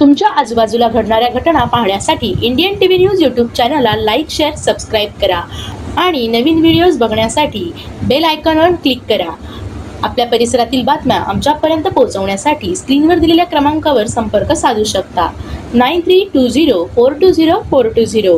तुमच्या आजूबाजूला घडणाऱ्या घटना पाहण्यासाठी इंडियन टीव्ही न्यूज यूट्यूब चॅनलला लाईक, शेअर, सबस्क्राईब करा आणि नवीन व्हिडिओज बघण्यासाठी बेल आयकॉनवर क्लिक करा. आपल्या परिसरातील बातम्या आमच्यापर्यंत पोहोचवण्यासाठी स्क्रीनवर दिलेल्या क्रमांकावर संपर्क साधू शकता. 9320420420.